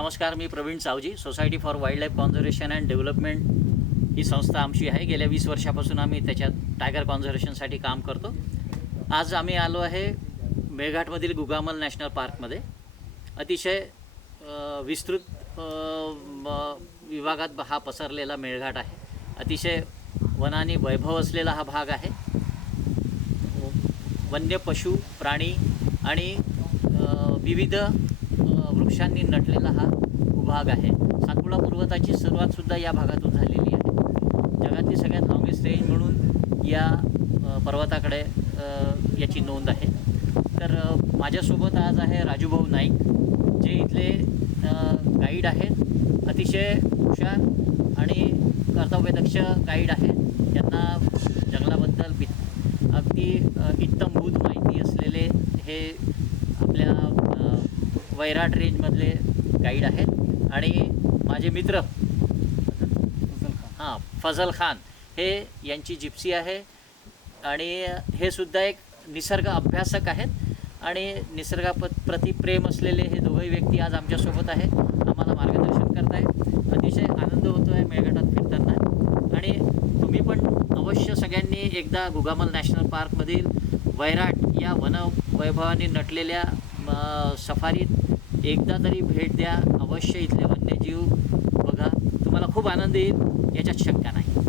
नमस्कार, मी Praveen Savji. Society for wildlife conservation and development ही संस्था आमची आहे. गेल्या 20 वर्षापासून आम्ही त्याच्यात टायगर कॉन्झर्वेशनसाठी काम करतो. आज आम्ही आलो आहे मेळघाटमधील गुगामल नॅशनल पार्कमध्ये. अतिशय विस्तृत विभागात हा पसरलेला मेळघाट आहे. अतिशय वनाने वैभव असलेला हा भाग आहे. वन्य पशु, प्राणी आणि विविध वृक्षांनी नटलेला हा भूभाग आहे. सातपुडा पर्वताची सुरुवातसुद्धा या भागातून झालेली आहे. जगातली सगळ्यात लॉंगेस्ट रेंज म्हणून या पर्वताकडे याची नोंद आहे. तर माझ्यासोबत आज आहे राजूभाऊ नाईक, जे इथले गाईड आहेत. अतिशय हुशार आणि कर्तव्यदक्ष गाईड आहेत. त्यांना जंगलाबद्दल अगदी इत्थंभूत माहिती असलेले हे आपल्या वैराट रेंजमधले गाईड आहेत. आणि माझे मित्र फजल खान हे यांची जिप्सी आहे. आणि हे सुद्धा एक निसर्ग अभ्यासक आहेत आणि निसर्गाप्रती प्रेम असलेले हे दोघंही व्यक्ती आज आमच्यासोबत आहेत. आम्हाला मार्गदर्शन करत आहेत. अतिशय आनंद होतो आहे मेळघाटात फिरताना. आणि तुम्ही पण अवश्य सगळ्यांनी एकदा गुगामल नॅशनल पार्कमधील वैराट या वनवैभवाने नटलेल्या सफारीत एकदा तरी भेट द्या. अवश्य इथले वन्यजीव बघा, तुम्हाला खूप आनंद येईल, याच्यात शंका नाही.